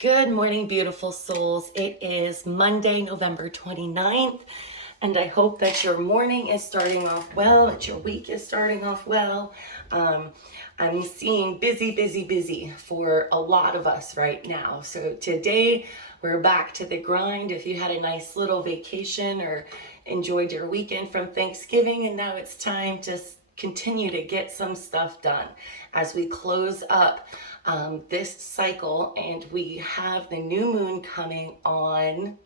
Good morning, beautiful souls. It is Monday, November 29th, and I hope that your morning is starting off well, that your week is starting off well. I'm seeing busy, busy, busy for a lot of us right now. So today we're back to the grind. If you had a nice little vacation or enjoyed your weekend from Thanksgiving, and now it's time to continue to get some stuff done as we close up this cycle, and we have the new moon coming on,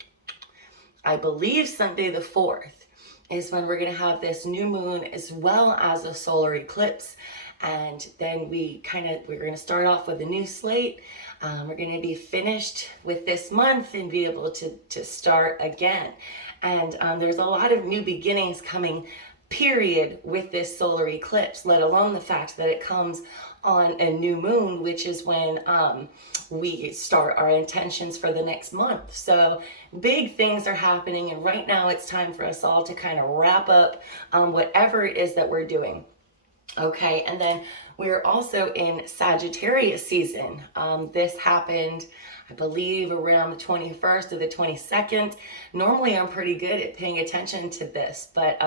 I believe Sunday the 4th is when we're going to have this new moon as well as a solar eclipse. And then we're going to start off with a new slate. We're going to be finished with this month and be able to start again. And there's a lot of new beginnings coming, period, with this solar eclipse, let alone the fact that it comes on a new moon, which is when we start our intentions for the next month. So big things are happening, and right now it's time for us all to kind of wrap up whatever it is that we're doing. Okay, and then we're also in Sagittarius season. This happened, I believe, around the 21st or the 22nd. Normally, I'm pretty good at paying attention to this, but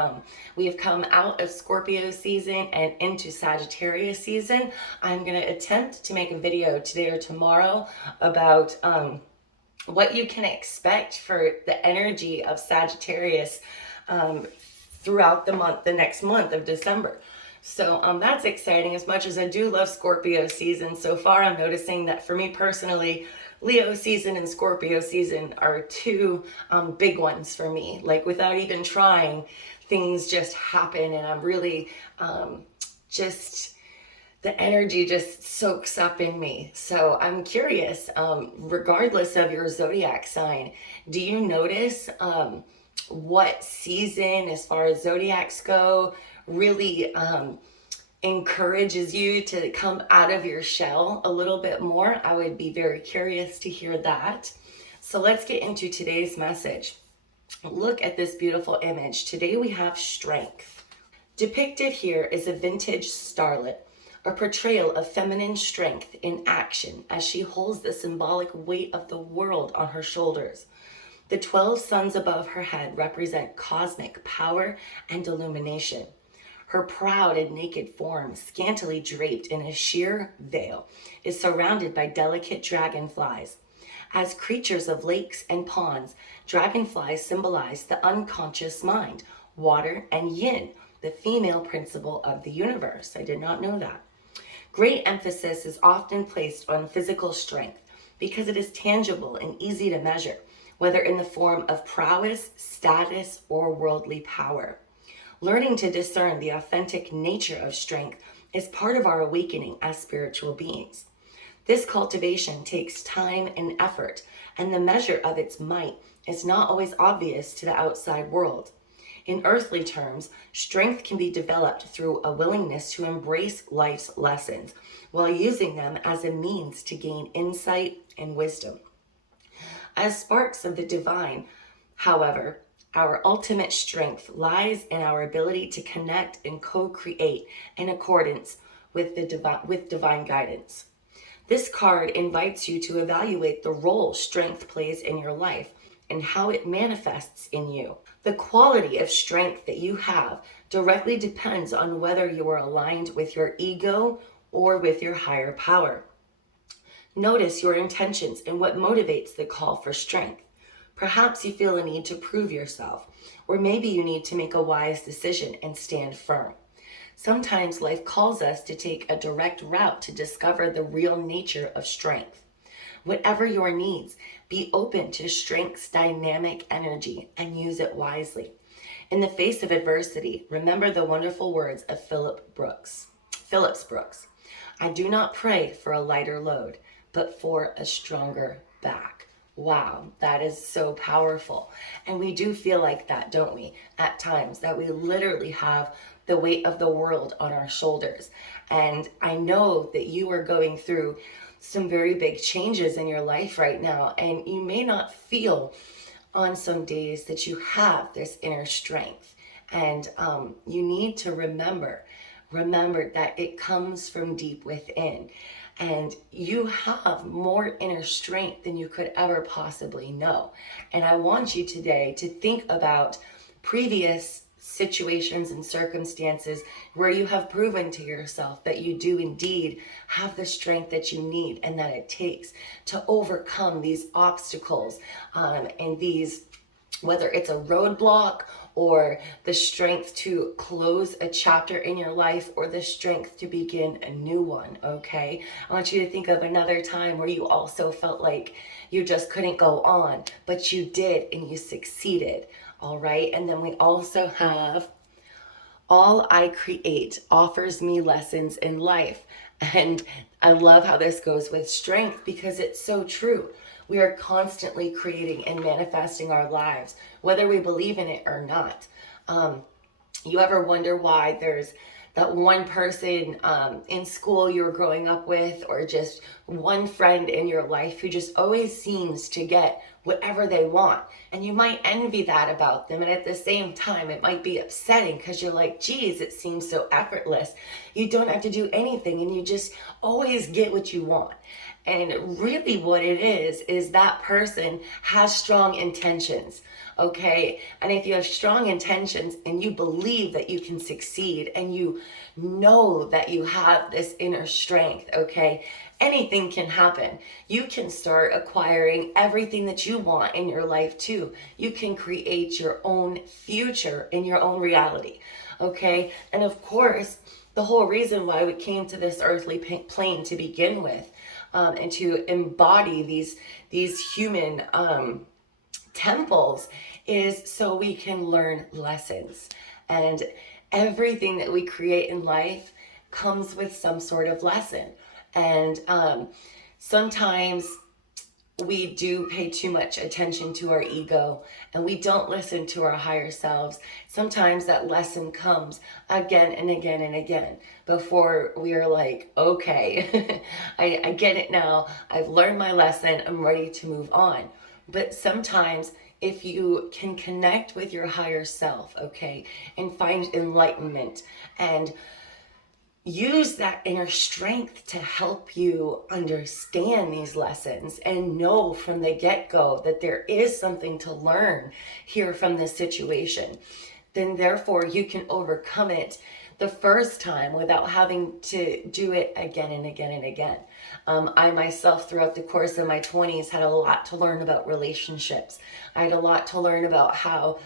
we have come out of Scorpio season and into Sagittarius season. I'm going to attempt to make a video today or tomorrow about what you can expect for the energy of Sagittarius throughout the next month of December. So that's exciting. As much as I do love Scorpio season, so far I'm noticing that for me personally, Leo season and Scorpio season are two big ones for me. Like without even trying, things just happen, and I'm really the energy just soaks up in me. So I'm curious, regardless of your zodiac sign, do you notice what season, as far as zodiacs go, really encourages you to come out of your shell a little bit more? I would be very curious to hear that. So let's get into today's message. Look at this beautiful image. Today we have strength. Depicted here is a vintage starlet, a portrayal of feminine strength in action as she holds the symbolic weight of the world on her shoulders. The 12 suns above her head represent cosmic power and illumination. Her proud and naked form, scantily draped in a sheer veil, is surrounded by delicate dragonflies. As creatures of lakes and ponds, dragonflies symbolize the unconscious mind, water, and yin, the female principle of the universe. I did not know that. Great emphasis is often placed on physical strength because it is tangible and easy to measure, whether in the form of prowess, status, or worldly power. Learning to discern the authentic nature of strength is part of our awakening as spiritual beings. This cultivation takes time and effort, and the measure of its might is not always obvious to the outside world. In earthly terms, strength can be developed through a willingness to embrace life's lessons while using them as a means to gain insight and wisdom. As sparks of the divine, however, our ultimate strength lies in our ability to connect and co-create in accordance with divine guidance. This card invites you to evaluate the role strength plays in your life and how it manifests in you. The quality of strength that you have directly depends on whether you are aligned with your ego or with your higher power. Notice your intentions and what motivates the call for strength. Perhaps you feel a need to prove yourself, or maybe you need to make a wise decision and stand firm. Sometimes life calls us to take a direct route to discover the real nature of strength. Whatever your needs, be open to strength's dynamic energy and use it wisely. In the face of adversity, remember the wonderful words of Phillips Brooks. I do not pray for a lighter load, but for a stronger back. Wow, that is so powerful. And we do feel like that, don't we? At times, that we literally have the weight of the world on our shoulders. And I know that you are going through some very big changes in your life right now, and you may not feel on some days that you have this inner strength. And you need to remember that it comes from deep within. and you have more inner strength than you could ever possibly know. And I want you today to think about previous situations and circumstances where you have proven to yourself that you do indeed have the strength that you need and that it takes to overcome these obstacles, and these, whether it's a roadblock or the strength to close a chapter in your life or the strength to begin a new one, okay? I want you to think of another time where you also felt like you just couldn't go on, but you did and you succeeded, all right? And then we also have all I create offers me lessons in life. And I love how this goes with strength because it's so true. We are constantly creating and manifesting our lives, whether we believe in it or not. You ever wonder why there's that one person in school you were growing up with, or just one friend in your life who just always seems to get whatever they want? And you might envy that about them. And at the same time, it might be upsetting because you're like, geez, it seems so effortless. You don't have to do anything and you just always get what you want. And really what it is that person has strong intentions, okay? And if you have strong intentions and you believe that you can succeed and you know that you have this inner strength, okay, anything can happen. You can start acquiring everything that you want in your life too. You can create your own future in your own reality, okay? And of course, the whole reason why we came to this earthly plane to begin with, and to embody these human temples, is so we can learn lessons. And everything that we create in life comes with some sort of lesson. And sometimes we do pay too much attention to our ego and we don't listen to our higher selves. Sometimes that lesson comes again and again and again before we are like, okay, I get it now. I've learned my lesson. I'm ready to move on. But sometimes if you can connect with your higher self, okay, and find enlightenment and use that inner strength to help you understand these lessons and know from the get-go that there is something to learn here from this situation, then therefore you can overcome it the first time without having to do it again and again and again. I myself, throughout the course of my 20s, had a lot to learn about relationships. I had a lot to learn about how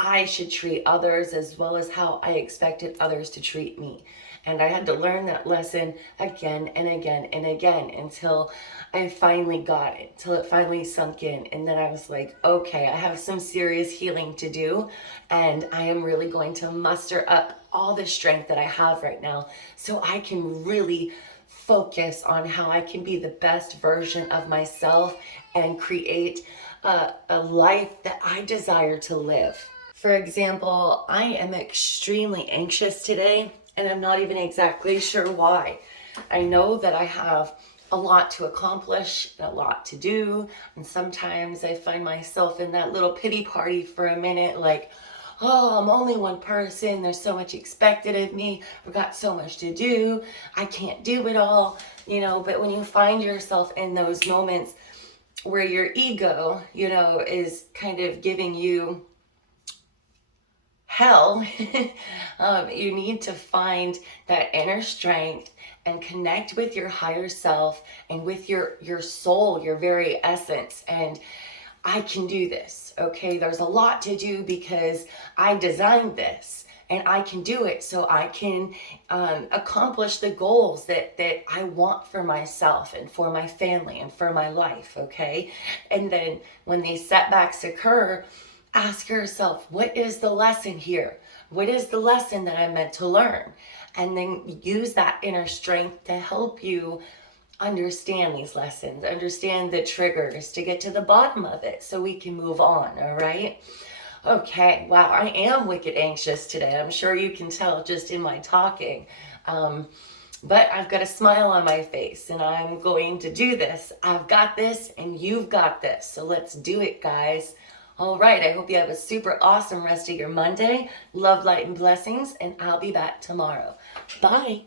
I should treat others as well as how I expected others to treat me. And I had to learn that lesson again and again and again until I finally got it, till it finally sunk in. And then I was like, okay, I have some serious healing to do. And I am really going to muster up all the strength that I have right now so I can really focus on how I can be the best version of myself and create a life that I desire to live. For example, I am extremely anxious today, and I'm not even exactly sure why. I know that I have a lot to accomplish, a lot to do, and sometimes I find myself in that little pity party for a minute, like, oh, I'm only one person, there's so much expected of me, I've got so much to do, I can't do it all, but when you find yourself in those moments where your ego, is kind of giving you hell, you need to find that inner strength and connect with your higher self and with your soul, your very essence. And I can do this, okay? There's a lot to do because I designed this and I can do it, so I can accomplish the goals that I want for myself and for my family and for my life, okay? And then when these setbacks occur, ask yourself, what is the lesson here? What is the lesson that I'm meant to learn? And then use that inner strength to help you understand these lessons, understand the triggers, to get to the bottom of it so we can move on, all right? Okay, wow, I am wicked anxious today. I'm sure you can tell just in my talking. But I've got a smile on my face and I'm going to do this. I've got this and you've got this. So let's do it, guys. All right, I hope you have a super awesome rest of your Monday. Love, light, and blessings, and I'll be back tomorrow. Bye.